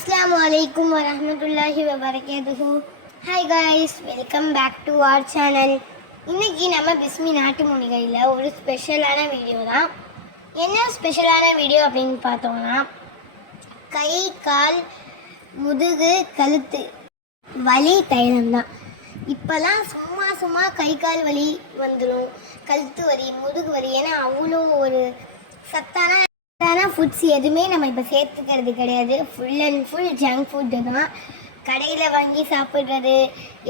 Assalamualaikum warahmatullahi wabarakatuh. Hi guys, welcome back to our channel. இன்னைக்கு நம்ம பிஸ்மி நாட்டு மொழிகளில் ஒரு ஸ்பெஷலான வீடியோ தான். என்ன ஸ்பெஷலான வீடியோ அப்படின்னு பார்த்தோம்னா, கை கால் முதுகு கழுத்து வலி தைலம் தான். இப்போல்லாம் சும்மா கை கால் வலி வந்துடும், கழுத்து வலி, முதுகு வலி. ஏன்னா அவ்வளோ ஒரு சத்தான ஃபுட்ஸ் எதுவுமே நம்ம இப்போ சேர்த்துக்கிறது கிடையாது. Full and full junk food தான். கடையில் வாங்கி சாப்பிட்றது,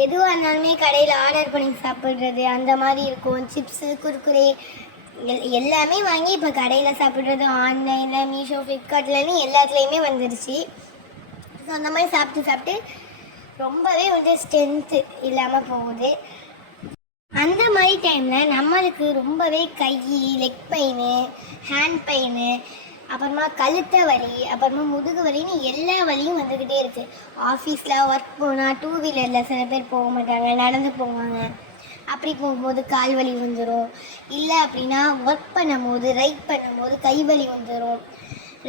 எதுவாக இருந்தாலுமே கடையில் ஆர்டர் பண்ணி சாப்பிட்றது அந்த மாதிரி இருக்கும். சிப்ஸு, குர்குரே எல்லாமே வாங்கி இப்போ கடையில் சாப்பிட்றது, ஆன்லைனில் மீஷோ, ஃப்ளிப்கார்ட்லேருந்து எல்லாத்துலேயுமே வந்துருச்சு. ஸோ அந்த மாதிரி சாப்பிட்டு ரொம்பவே ஸ்ட்ரென்த்து இல்லாமல் போகுது. அந்த மாதிரி டைமில் நம்மளுக்கு ரொம்பவே கை, லெக் பெயின், ஹேண்ட் பெயின், அப்புறமா கழுத்தை வலி, அப்புறமா முதுகு வலின்னு எல்லா வலியும் வந்துக்கிட்டே இருக்குது. ஆஃபீஸில் ஒர்க் போனால் டூ வீலரில் சில பேர் போக மாட்டாங்க, நடந்து போவாங்க. அப்படி போகும்போது கால் வலி வந்துடும். இல்லை அப்படின்னா ஒர்க் பண்ணும்போது, ரைட் பண்ணும்போது கை வலி வந்துடும்.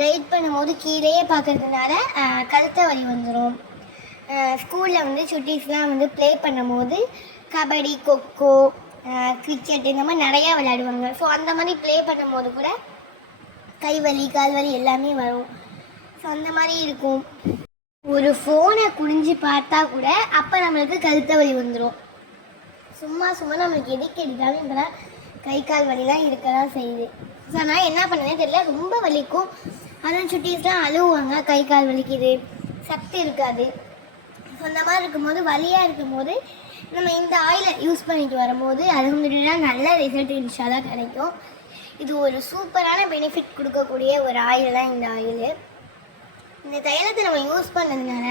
ரைட் பண்ணும்போது கீழே பார்க்கறதுனால கழுத்தை வலி வந்துடும். ஸ்கூலில் சுட்டீஸ்லாம் ப்ளே பண்ணும்போது கபடி, கொக்கோ, கிரிக்கெட் இந்த மாதிரி நிறையா விளையாடுவாங்க. ஸோ அந்த மாதிரி ப்ளே பண்ணும்போது கூட கை வலி, கால் வலி எல்லாமே வரும். ஸோ அந்த மாதிரி இருக்கும். ஒரு ஃபோனை குடிஞ்சு பார்த்தா கூட அப்போ நம்மளுக்கு கழுத்த வலி வந்துடும். சும்மா நம்மளுக்கு எதுக்கு எடுத்தாலும் இப்போ தான் கை கால் வலிலாம் இருக்க தான் செய்யுது. ஸோ நான் என்ன பண்ணுவேன்னு தெரியல, ரொம்ப வலிக்கும். அதான் சுட்டீஸ்லாம் அழுவாங்க, கை கால் வலிக்குது, சக்தி இருக்காது. ஸோ அந்த மாதிரி இருக்கும்போது, வலியாக இருக்கும்போது நம்ம இந்த ஆயிலை யூஸ் பண்ணிட்டு வரும்போது அல்ஹம்துலில்லாஹ் நல்ல ரிசல்ட் இன்ஷால்லாஹ் கிடைக்கும். இது ஒரு சூப்பரான பெனிஃபிட் கொடுக்கக்கூடிய ஒரு ஆயில் தான் இந்த ஆயில். இந்த தைலத்தை நம்ம யூஸ் பண்ணதுனால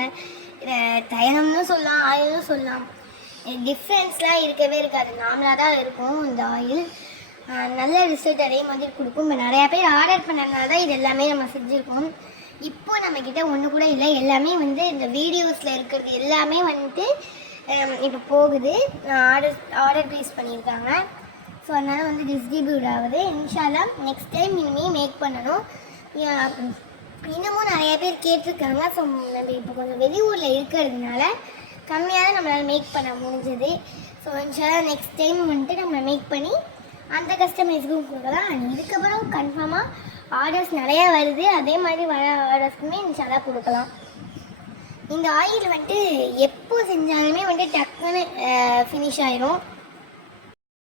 தைலம்னு சொல்லலாம், ஆயில்னு சொல்லலாம், டிஃப்ரென்ஸ்லாம் இருக்கவே இருக்காது. நார்மலாக தான் இருக்கும் இந்த ஆயில். நல்ல ரிசல்ட் அதே மாதிரி கொடுக்கும். இப்போ நிறையா பேர் ஆர்டர் பண்ணதுனால தான் இது எல்லாமே நம்ம செஞ்சுருக்கோம். இப்போ நம்மக்கிட்ட ஒன்று கூட இல்லை, எல்லாமே இந்த வீடியோஸில் இருக்கிறது எல்லாமே இப்போ போகுது. ஆர்டர் ப்ளேஸ் பண்ணியிருக்காங்க. ஸோ அதனால் டிஸ்ட்ரிபியூட் ஆகுது. இன்ஷால்லாஹ் நெக்ஸ்ட் டைம் இனிமேல் மேக் பண்ணணும். இன்னமும் நிறையா பேர் கேட்டிருக்காங்க. ஸோ நம்ம இப்போ கொஞ்சம் வெளியூரில் இருக்கிறதுனால கம்மியாக தான் நம்மளால் மேக் பண்ண முடிஞ்சது. ஸோ இன்ஷால்லாஹ் நெக்ஸ்ட் டைம் நம்ம மேக் பண்ணி அந்த கஸ்டமர்ஸுக்கும் கொடுக்கலாம். இதுக்கப்புறம் கன்ஃபார்மாக ஆர்டர்ஸ் நிறையா வருது. அதே மாதிரி வர ஆர்டர்ஸ்க்குமே இன்ஷால்லாஹ் கொடுக்கலாம். இந்த ஆயில் எப்போ செஞ்சாலுமே டக்குன்னு ஃபினிஷ் ஆயிரும்.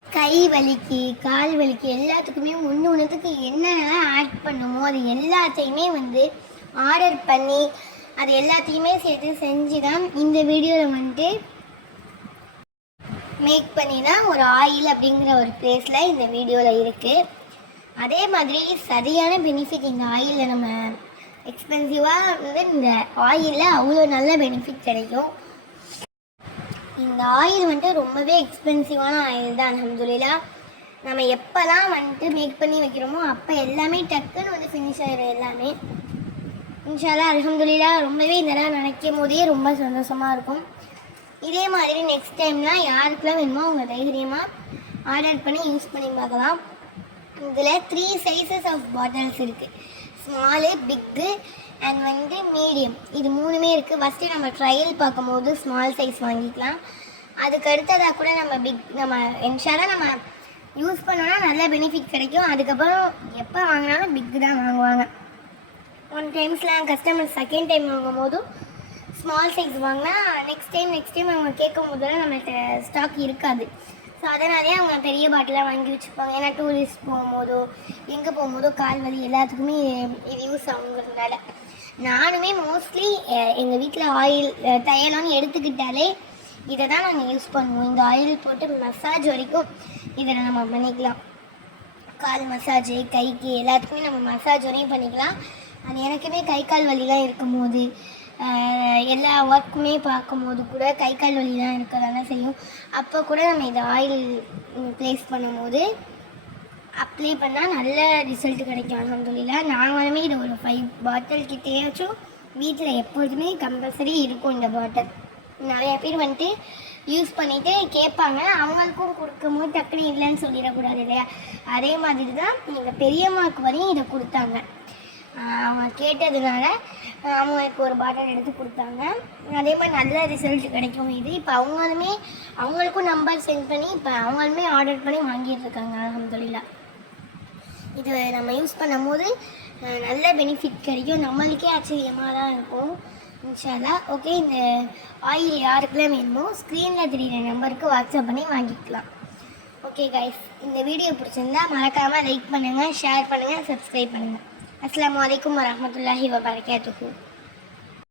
கை வலிக்கு, கால் வலிக்கு எல்லாத்துக்குமே ஒன்றுத்துக்கு என்னென்னலாம் ஆட் பண்ணுமோ அது எல்லாத்தையுமே ஆர்டர் பண்ணி அது எல்லாத்தையுமே சேர்த்து செஞ்சு தான் இந்த வீடியோவில் மேக் பண்ணி தான் ஒரு ஆயில் அப்படிங்கிற ஒரு ப்ளேஸில் இந்த வீடியோவில் இருக்குது. அதே மாதிரி சரியான பெனிஃபிட் இந்த ஆயிலில் நம்ம எக்ஸ்பென்சிவாக இந்த ஆயிலில் அவ்வளோ நல்ல பெனிஃபிட் கிடைக்கும். இந்த ஆயில் ரொம்பவே எக்ஸ்பென்சிவான ஆயில் தான். அல்ஹம்துலில்லாஹ் நம்ம எப்போல்லாம் மேக் பண்ணி வைக்கிறோமோ அப்போ எல்லாமே டக்குன்னு ஃபினிஷ் ஆகிடும் எல்லாமே. இன்ஷால்லாஹ் அல்ஹம்துலில்லாஹ் ரொம்பவே இதெல்லாம் நினைக்கும் போதே ரொம்ப சந்தோஷமாக இருக்கும். இதே மாதிரி நெக்ஸ்ட் டைம்லாம் யாருக்கெல்லாம் வேணுமோ அவங்க தைரியமாக ஆர்டர் பண்ணி யூஸ் பண்ணி பார்க்கலாம். இதில் 3 சைஸஸ் ஆஃப் பாட்டில்ஸ் இருக்குது. ஸ்மாலு, பிக்கு அண்ட் மீடியம். இது 3மே இருக்குது. ஃபஸ்ட்டு நம்ம ட்ரையல் பார்க்கும்போது ஸ்மால் சைஸ் வாங்கிக்கலாம். அதுக்கு அடுத்ததாக கூட நம்ம இன்ஷால்லாஹ் நம்ம யூஸ் பண்ணோன்னா நல்ல பெனிஃபிட் கிடைக்கும். அதுக்கப்புறம் எப்போ வாங்கினாலும் பிக்கு தான் வாங்குவாங்க. ஒன் டைம்ஸ்லாம் கஸ்டமர் செகண்ட் டைம் வாங்கும் போதும் ஸ்மால் சைஸ் வாங்கினா நெக்ஸ்ட் டைம் அவங்க கேட்கும் போதெல்லாம் நம்மள்கிட்ட ஸ்டாக் இருக்காது. ஸோ அதனாலே அவங்க பெரிய பாட்டிலாக வாங்கி வச்சுப்பாங்க. ஏன்னா டூரிஸ்ட் போகும்போதோ எங்கே போகும்போதோ கால் வலி எல்லாத்துக்குமே இது யூஸ் ஆகுங்கிறதுனால. நானுமே மோஸ்ட்லி எங்கள் வீட்டில் ஆயில் தையலான்னு எடுத்துக்கிட்டாலே இதை தான் நாங்கள் யூஸ் பண்ணுவோம். இந்த ஆயில் போட்டு மசாஜ் வரைக்கும் இதில் நம்ம பண்ணிக்கலாம். கால் மசாஜ், கைக்கு எல்லாத்துக்குமே நம்ம மசாஜ் வரையும் பண்ணிக்கலாம். அது எனக்குமே கை கால் வலிலாம் இருக்கும்போது எல்லா ஒர்க்குமே பார்க்கும்போது கூட கை கால் வலிலாம் இருக்க தானே செய்யும். அப்போ கூட நம்ம இந்த ஆயில் ப்ளேஸ் பண்ணும்போது அப்ளை பண்ணால் நல்ல ரிசல்ட் கிடைக்கும். அல்ஹம்துலில்லாஹ் நாங்களுமே இது ஒரு 5 பாட்டில் கிட்டேயாச்சும் வீட்டில் எப்பொழுதுமே கம்பல்சரி இருக்கும். இந்த பாட்டில் நிறையா பேர் யூஸ் பண்ணிவிட்டு கேட்பாங்க. அவங்களுக்கும் கொடுக்கும்போது டக்குனு இல்லைன்னு சொல்லிடக்கூடாது இல்லையா? அதே மாதிரி தான் எங்கள் பெரியம்மாவுக்கு வரையும் இதை கொடுத்தாங்க. அவங்க கேட்டதுனால அவங்களுக்கு ஒரு பாட்டில் எடுத்து கொடுத்தாங்க. அதே மாதிரி நல்ல ரிசல்ட் கிடைக்கும் இது. இப்போ அவங்களுக்கும் நம்பர் சென்ட் பண்ணி இப்போ அவங்களுமே ஆர்டர் பண்ணி வாங்கிட்டு இருக்காங்க. அல்ஹம்துலில்லாஹ். இது நம்ம யூஸ் பண்ணும்போது நல்ல பெனிஃபிட் கிடைக்கும். நம்மளுக்கே ஆச்சரியமாக தான் இருக்கும். இன்ஷா அல்லாஹ். ஓகே, இந்த ஆயில் யாருக்கெல்லாம் வேணுமோ ஸ்க்ரீனில் தெரியுற நம்பருக்கு வாட்ஸ்அப் பண்ணி வாங்கிக்கலாம். ஓகே கைஸ், இந்த வீடியோ பிடிச்சிருந்தா மறக்காமல் லைக் பண்ணுங்கள், ஷேர் பண்ணுங்கள், சப்ஸ்கிரைப் பண்ணுங்கள். அஸ்ஸலாமு அலைக்கும் வரஹ்மத்துல்லாஹி வபரகாத்துஹு.